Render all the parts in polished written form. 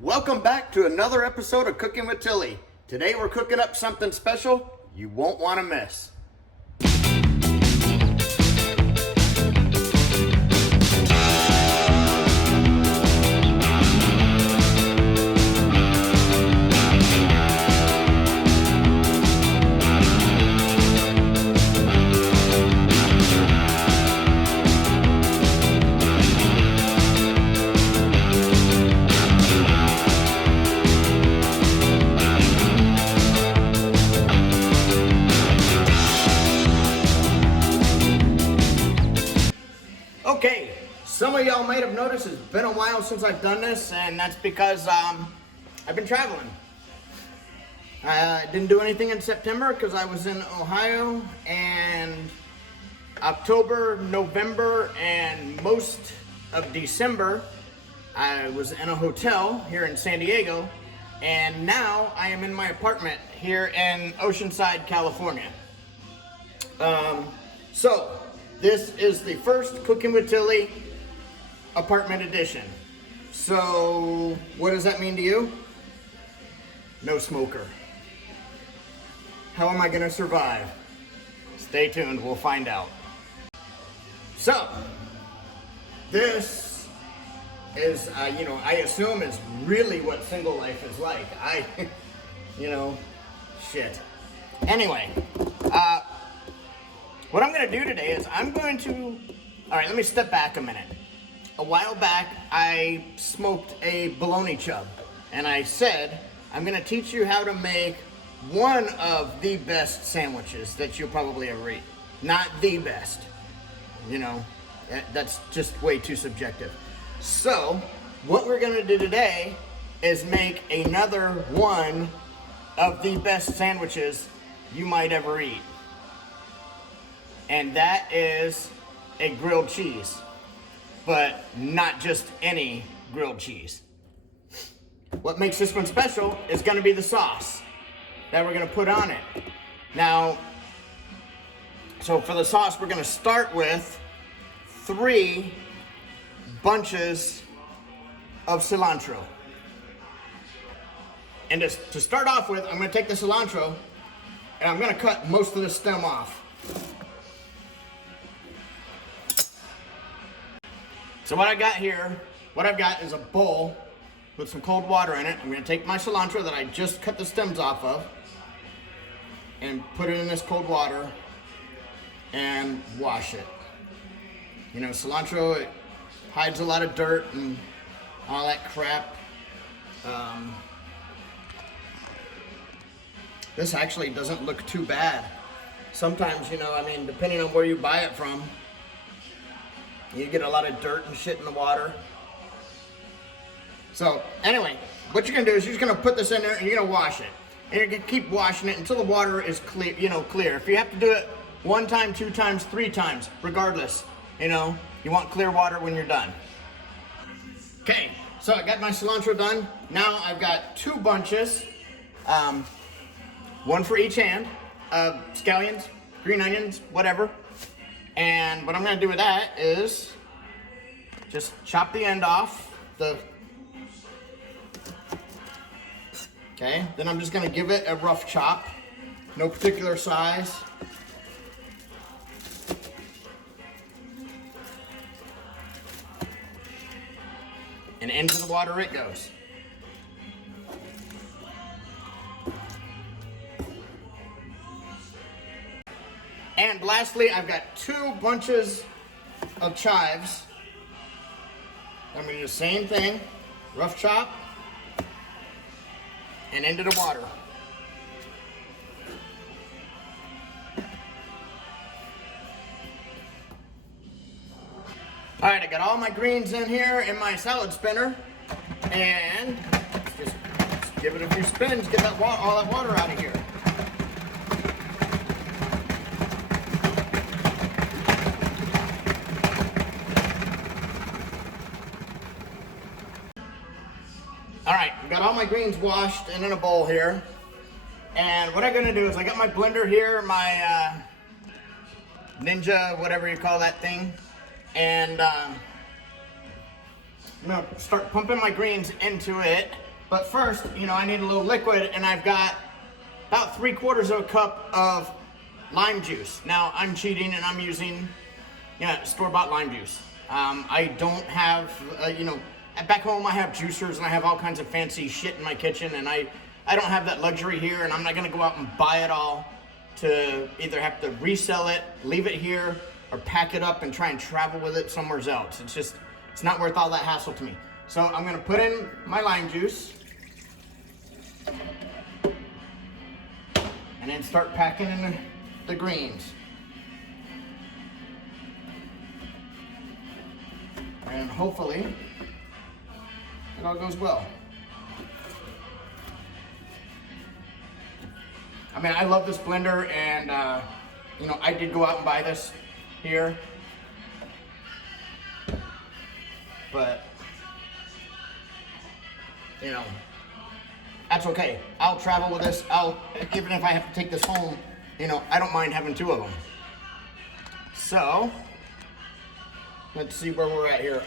Welcome back to another episode of Cooking with Tilly. Today we're cooking up something special you won't want to miss. Okay, some of y'all might have noticed it's been a while since I've done this, and that's because I've been traveling. I didn't do anything in September because I was in Ohio, and October, November, and most of December I was in a hotel here in San Diego, and now I am in my apartment here in Oceanside, California. So this is the first Cooking with Tilly apartment edition. So what does that mean to you? No smoker. How am I gonna survive? Stay tuned, we'll find out. So this is, I assume is really what single life is like. Shit. Anyway, what I'm going to do today is all right, let me step back a minute. A while back, I smoked a bologna chub, and I said, I'm going to teach you how to make one of the best sandwiches that you'll probably ever eat. Not the best. That's just way too subjective. So, what we're going to do today is make another one of the best sandwiches you might ever eat. And that is a grilled cheese, but not just any grilled cheese. What makes this one special is gonna be the sauce that we're gonna put on it. Now, so for the sauce, we're gonna start with 3 bunches of cilantro. And to start off with, I'm gonna take the cilantro and I'm gonna cut most of the stem off. So what I've got is a bowl with some cold water in it. I'm gonna take my cilantro that I just cut the stems off of and put it in this cold water and wash it. Cilantro, it hides a lot of dirt and all that crap. This actually doesn't look too bad. Sometimes, depending on where you buy it from, you get a lot of dirt and shit in the water. So anyway, what you're gonna do is you're just gonna put this in there and you're gonna wash it. And you're gonna keep washing it until the water is clear, clear. If you have to do it 1 time, 2 times, 3 times, regardless, you want clear water when you're done. Okay, so I got my cilantro done. Now I've got 2 bunches, 1 for each hand, of scallions, green onions, whatever. And what I'm gonna do with that is just chop the end off. Okay, then I'm just gonna give it a rough chop, no particular size. And into the water it goes. And lastly, I've got 2 bunches of chives. I'm gonna do the same thing, rough chop, and into the water. All right, I got all my greens in here in my salad spinner, and just give it a few spins, get all that water out of here. All right, I've got all my greens washed and in a bowl here. And what I'm gonna do is I got my blender here, my Ninja, whatever you call that thing. And I'm gonna start pumping my greens into it. But first, I need a little liquid, and I've got about 3/4 of a cup of lime juice. Now, I'm cheating, and I'm using store-bought lime juice. I don't have, back home I have juicers, and I have all kinds of fancy shit in my kitchen, and I don't have that luxury here, and I'm not going to go out and buy it all to either have to resell it, leave it here, or pack it up and try and travel with it somewhere else. It's not worth all that hassle to me. So I'm going to put in my lime juice and then start packing in the greens. And hopefully it all goes well. I mean, I love this blender, and I did go out and buy this here, but that's okay. I'll travel with this. Even if I have to take this home, I don't mind having 2 of them. So let's see where we're at here.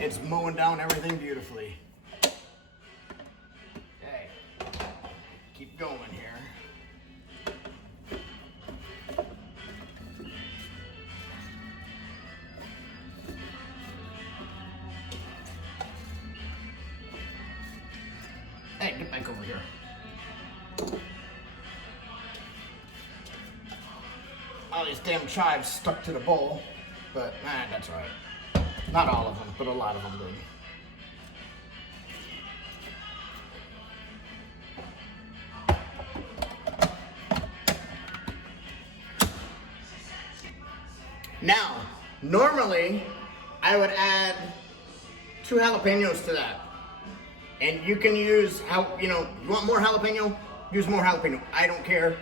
It's mowing down everything beautifully. Okay, keep going here. Hey, get back over here. All these damn chives stuck to the bowl, but that's all right. Not all of them, but a lot of them did. Now, normally, I would add 2 jalapenos to that. And you can use, you want more jalapeno? Use more jalapeno. I don't care.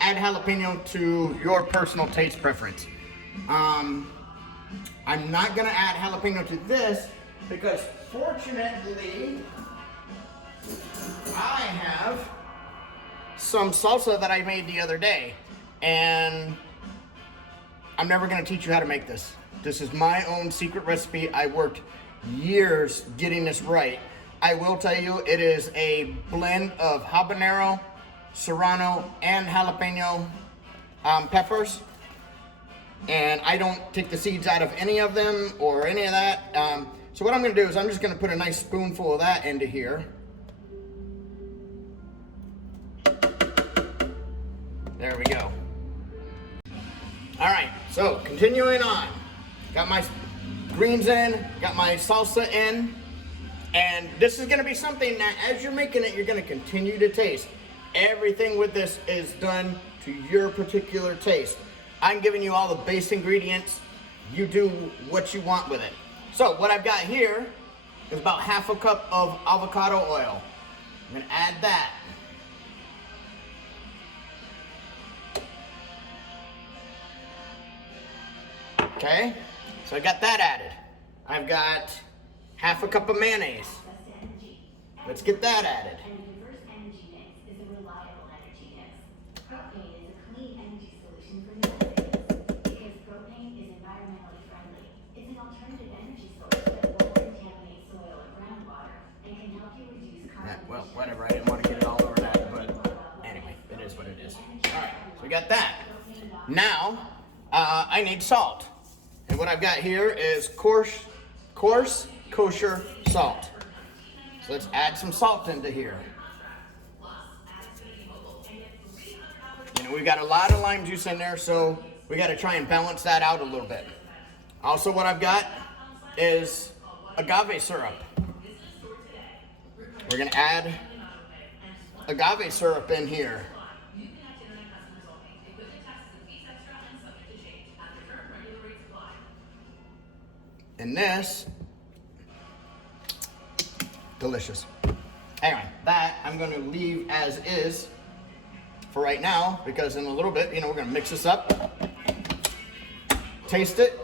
Add jalapeno to your personal taste preference. I'm not gonna add jalapeno to this because fortunately, I have some salsa that I made the other day, and I'm never gonna teach you how to make this. This is my own secret recipe. I worked years getting this right. I will tell you, it is a blend of habanero, serrano, and jalapeno peppers. And I don't take the seeds out of any of them or any of that. So what I'm gonna do is I'm just gonna put a nice spoonful of that into here. There we go. All right, so continuing on. Got my greens in, got my salsa in, and this is gonna be something that as you're making it, you're gonna continue to taste. Everything with this is done to your particular taste. I'm giving you all the base ingredients. You do what you want with it. So what I've got here is about 1/2 cup of avocado oil. I'm gonna add that. Okay, so I got that added. I've got 1/2 cup of mayonnaise. Let's get that added. Well, whatever, I didn't want to get it all over that, but anyway, it is what it is. All right, so we got that. Now, I need salt. And what I've got here is coarse kosher salt. So let's add some salt into here. We've got a lot of lime juice in there, so we got to try and balance that out a little bit. Also, what I've got is agave syrup. We're gonna add agave syrup in here. And this, delicious. Anyway, that I'm gonna leave as is for right now, because in a little bit, we're gonna mix this up, taste it,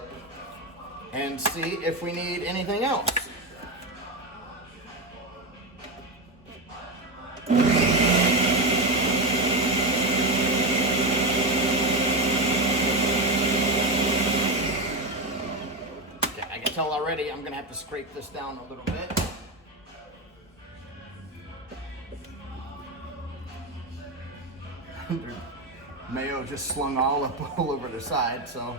and see if we need anything else. already. I'm gonna have to scrape this down a little bit. Mayo just slung all up all over the side, so.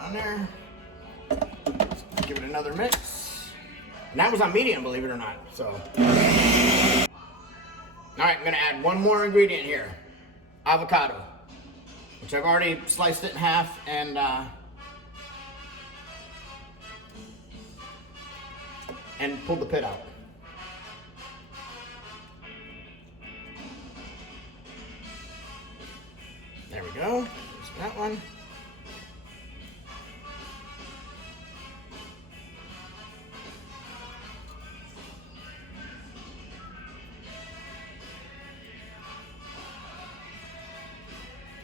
On there. Give it another mix. And that was on medium, believe it or not, so. All right, I'm gonna add one more ingredient here. Avocado, which I've already sliced it in half and pulled the pit out. There we go, there's that one.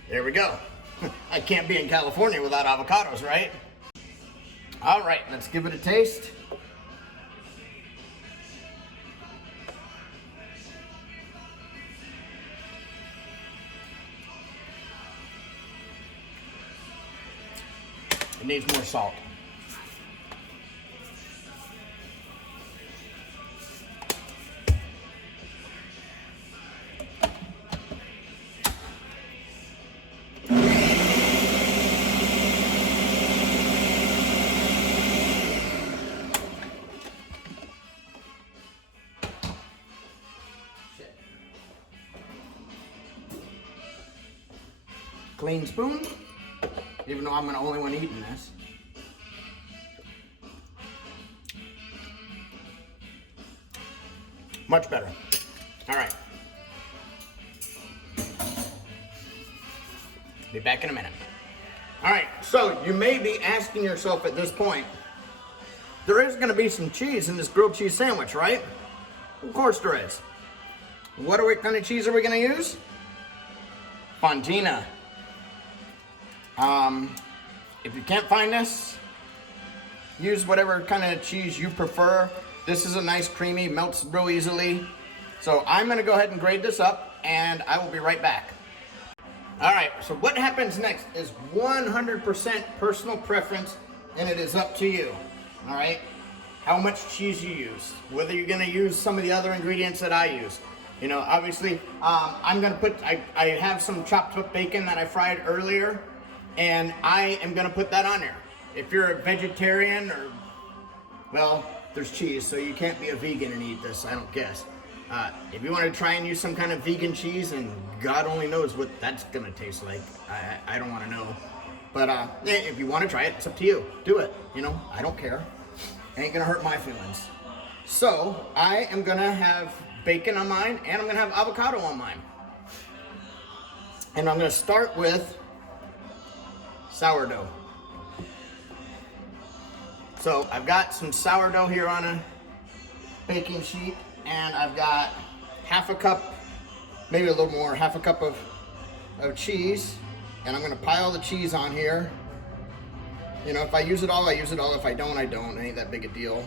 There we go. I can't be in California without avocados, right? All right, let's give it a taste. It needs more salt. Clean spoon, even though I'm the only one eating this. Much better. All right. Be back in a minute. All right, so you may be asking yourself at this point, there is gonna be some cheese in this grilled cheese sandwich, right? Of course there is. What kind of cheese are we gonna use? Fontina. If you can't find this, use whatever kind of cheese you prefer. This is a nice creamy, melts real easily. So I'm gonna go ahead and grade this up and I will be right back. All right, so what happens next is 100% personal preference and it is up to you, all right? How much cheese you use, whether you're gonna use some of the other ingredients that I use. You know, obviously, I'm gonna put, I have some chopped up bacon that I fried earlier and I am gonna put that on there. If you're a vegetarian or, well, there's cheese, so you can't be a vegan and eat this, I don't guess. If you want to try and use some kind of vegan cheese, and God only knows what that's gonna taste like, I don't want to know. But if you want to try it, it's up to you. Do it. You know, I don't care. Ain't gonna hurt my feelings. So I am gonna have bacon on mine, and I'm gonna have avocado on mine. And I'm gonna start with sourdough. So I've got some sourdough here on a baking sheet, and I've got half a cup, maybe a little more, half a cup of cheese, and I'm gonna pile the cheese on here. You know, if I use it all, I use it all. If I don't, I don't. It ain't that big a deal.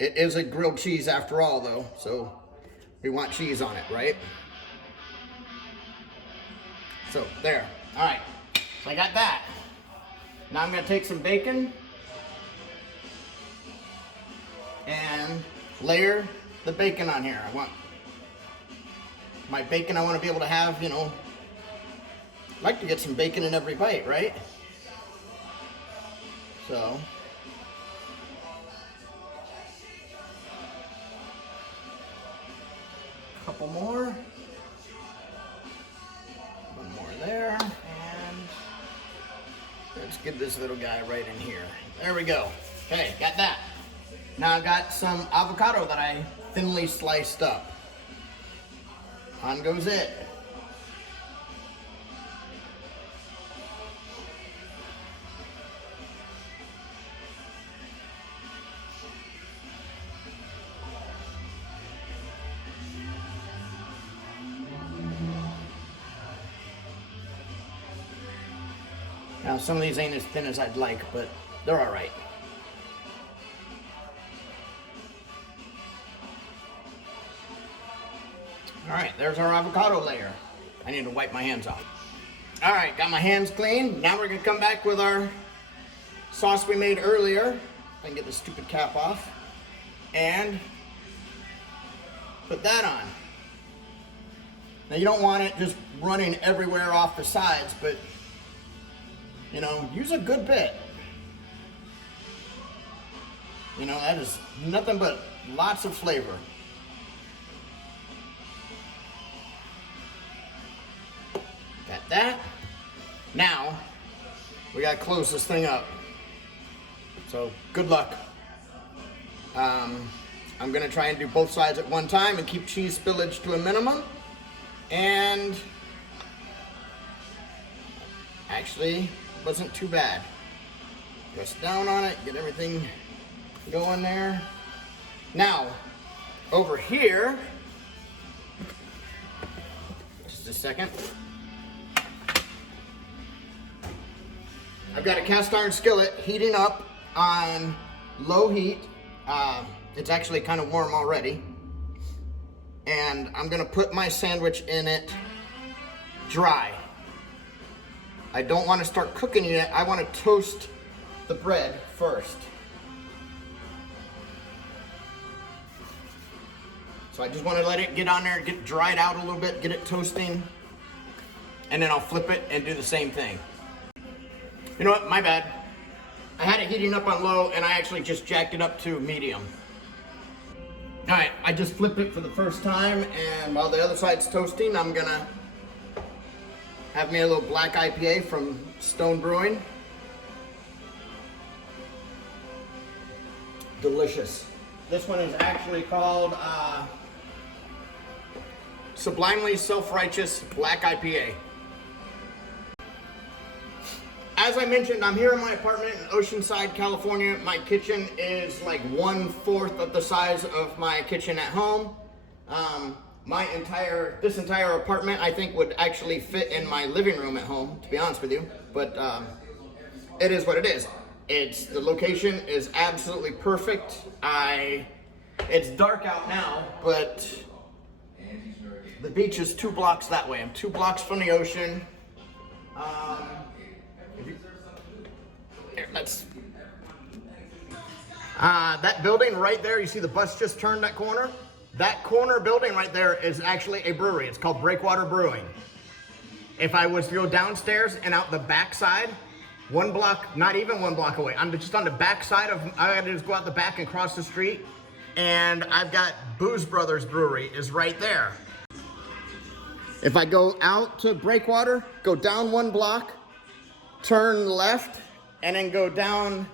It is a grilled cheese after all, though, so we want cheese on it, right? So there, all right, so I got that. Now I'm gonna take some bacon and layer the bacon on here. I want my bacon, I wanna be able to have, you know, I like to get some bacon in every bite, right? So, a couple more. One more there, and let's get this little guy right in here. There we go. Okay, got that. Now I've got some avocado that I thinly sliced up. On goes it. Now some of these ain't as thin as I'd like, but they're all right. All right, there's our avocado layer. I need to wipe my hands off. All right, got my hands clean. Now we're gonna come back with our sauce we made earlier. I can get the stupid cap off. And put that on. Now you don't want it just running everywhere off the sides, but you know, use a good bit. You know, that is nothing but lots of flavor. Got that. Now, we gotta close this thing up. So, good luck. I'm gonna try and do both sides at one time and keep cheese spillage to a minimum. And actually, wasn't too bad. Press down on it, get everything going there. Now, over here, just a second. I've got a cast iron skillet heating up on low heat. It's actually kind of warm already. And I'm gonna put my sandwich in it dry. I don't want to start cooking it. I want to toast the bread first. So I just want to let it get on there, get dried out a little bit, get it toasting, and then I'll flip it and do the same thing. You know what, my bad. I had it heating up on low and I actually just jacked it up to medium. All right, I just flipped it for the first time, and while the other side's toasting, I'm gonna have me a little black IPA from Stone Brewing. Delicious. This one is actually called Sublimely Self-Righteous Black IPA. As I mentioned, I'm here in my apartment in Oceanside, California. My kitchen is like 1/4 of the size of my kitchen at home. This entire apartment, I think, would actually fit in my living room at home, to be honest with you. But it is what it is. The location is absolutely perfect. It's dark out now, but the beach is 2 blocks that way. I'm 2 blocks from the ocean. That building right there, you see the bus just turned that corner? That corner building right there is actually a brewery. It's called Breakwater Brewing. If I was to go downstairs and out the back side, 1 block, not even 1 block away, I'm just on the back side I gotta just go out the back and cross the street, and I've got Booze Brothers Brewery is right there. If I go out to Breakwater, go down 1 block, turn left, and then go down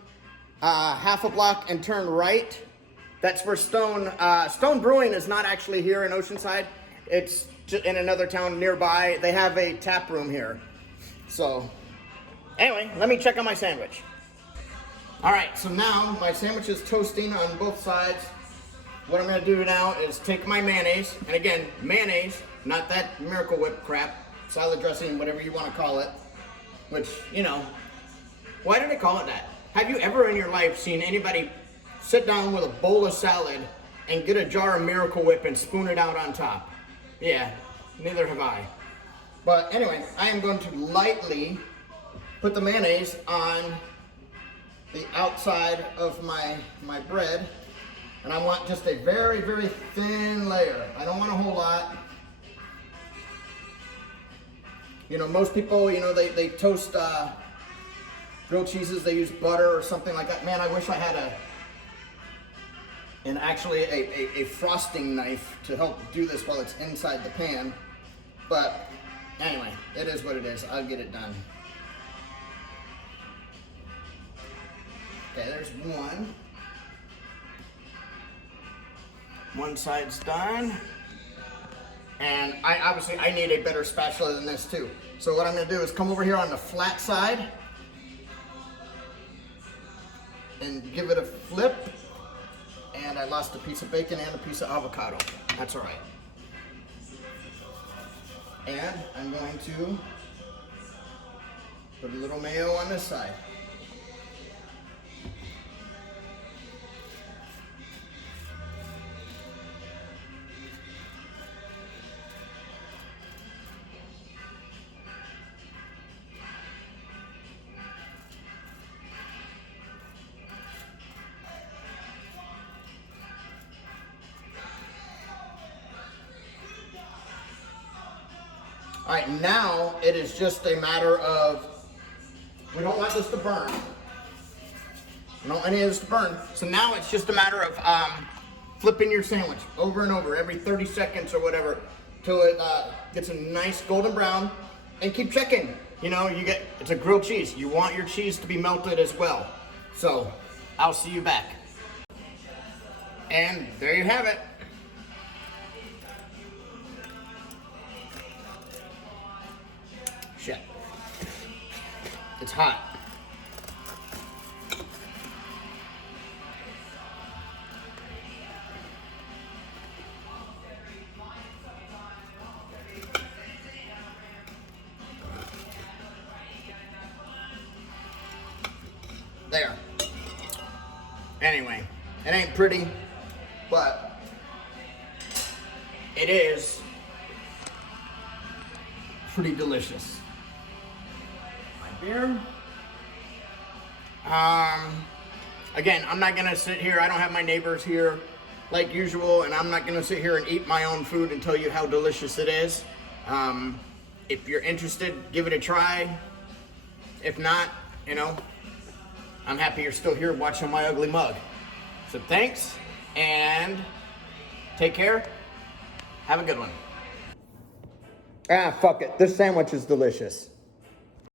half a block and turn right, that's where Stone Brewing is not actually here in Oceanside. It's in another town nearby. They have a tap room here. So, anyway, let me check on my sandwich. All right, so now my sandwich is toasting on both sides. What I'm gonna do now is take my mayonnaise, and again, mayonnaise, not that Miracle Whip crap, salad dressing, whatever you wanna call it, which, you know, why do they call it that? Have you ever in your life seen anybody sit down with a bowl of salad and get a jar of Miracle Whip and spoon it out on top? Yeah, neither have I. But anyway, I am going to lightly put the mayonnaise on the outside of my bread. And I want just a very, very thin layer. I don't want a whole lot. You know, most people, you know, they toast grilled cheeses, they use butter or something like that. Man, I wish I had a frosting knife to help do this while it's inside the pan. But anyway, it is what it is. I'll get it done. Okay, there's one. One side's done. And I need a better spatula than this too. So what I'm gonna do is come over here on the flat side and give it a flip. And I lost a piece of bacon and a piece of avocado. That's all right. And I'm going to put a little mayo on this side. All right, now it is just a matter of, we don't want this to burn. We don't want any of this to burn. So now it's just a matter of flipping your sandwich over and over every 30 seconds or whatever till it gets a nice golden brown, and keep checking. You know, it's a grilled cheese. You want your cheese to be melted as well. So I'll see you back. And there you have it. Shit. It's hot. There. Anyway, it ain't pretty, but it is pretty delicious. My beer. Again, I'm not gonna sit here. I don't have my neighbors here like usual, and I'm not gonna sit here and eat my own food and tell you how delicious it is. If you're interested, give it a try. If not, you know, I'm happy you're still here watching my ugly mug. So thanks, and take care. Have a good one. Ah, fuck it. This sandwich is delicious.